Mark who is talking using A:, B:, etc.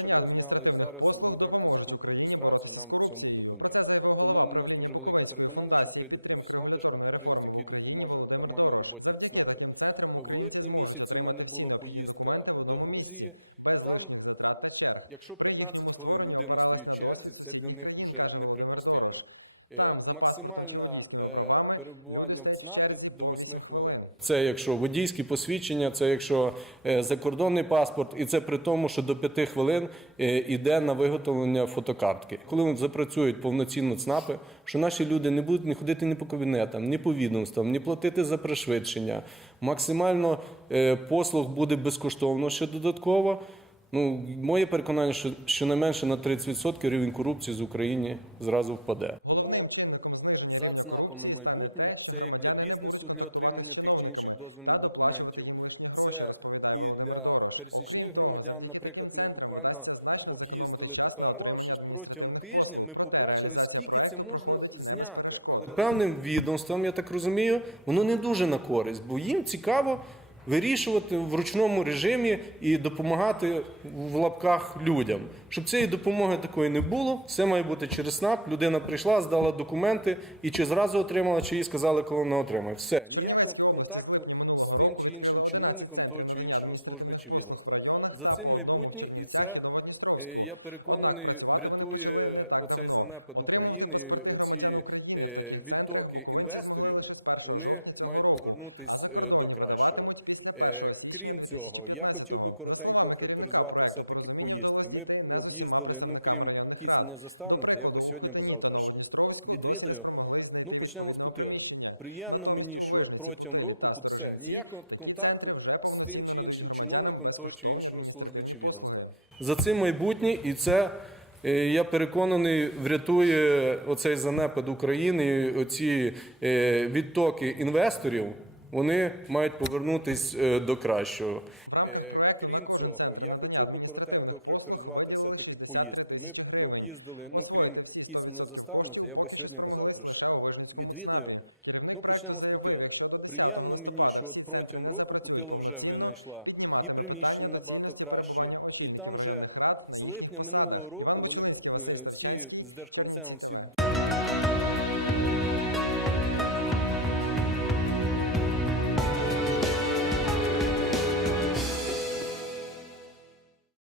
A: щоб його зняли. І зараз дякувати закон про люстрацію нам в цьому допоміг. Тому у нас дуже велике переконання, що прийде професіонал теж підприємець, який допоможе в нормальній роботі в ЦНАПі. В липні місяці у мене була поїздка до Грузії, і там, якщо 15 хвилин людина стоїть в черзі, це для них вже неприпустимо. Е, Максимальне е, перебування в ЦНАПі до 8 хвилин.
B: Це якщо водійські посвідчення, це якщо е, закордонний паспорт, і це при тому, що до 5 хвилин йде на виготовлення фотокартки. Коли запрацюють повноцінно ЦНАПи, що наші люди не будуть ні ходити ні по кабінетам, ні по відомствам, ні платити за пришвидшення. Максимально послуг буде безкоштовно ще додатково. Ну, моє переконання, що щонайменше на 30% рівень корупції з України зразу впаде.
A: Тому за ЦНАПами майбутнє це як для бізнесу для отримання тих чи інших дозвільних документів. Це і для пересічних громадян. Наприклад, ми буквально об'їздили тепер. Протягом тижня, ми побачили, скільки це можна зняти.
B: Але певним відомствам, я так розумію, воно не дуже на користь, бо їм цікаво вирішувати в ручному режимі і допомагати в лапках людям. Щоб цієї допомоги такої не було, все має бути через СНАП. Людина прийшла, здала документи і чи зразу отримала, чи їй сказали, коли вона отримає. Все
A: ніякого контакту з тим чи іншим чиновником того чи іншої служби чи відомства. За цим майбутнє, і це е, я переконаний, врятує оцей занепад України. Оці е, відтоки інвесторів вони мають повернутись е, до кращого. Е, Крім цього, я хотів би коротенько охарактеризувати все-таки поїздки. Ми об'їздили, ну крім кіцнення заставниці, я би сьогодні, бо завтра ж відвідаю. Ну, почнемо з Путили. Приємно мені, що от протягом року тут все ніякого контакту з тим чи іншим чиновником того чи іншого служби чи відомства.
B: За цим майбутнє, і це я переконаний, врятує оцей занепад України, оці е, відтоки інвесторів. Вони мають повернутись е, до кращого.
A: Е, Крім цього, я хотів би коротенько охарактеризувати все-таки поїздки. Ми об'їздили, ну крім кіцнення заставниці, я би сьогодні, бо завтра ж відвідаю. Ну, почнемо з Путили. Приємно мені, що от протягом року Путила вже винайшла і приміщення набагато краще, і там вже з липня минулого року вони е, всі з держконцерном всі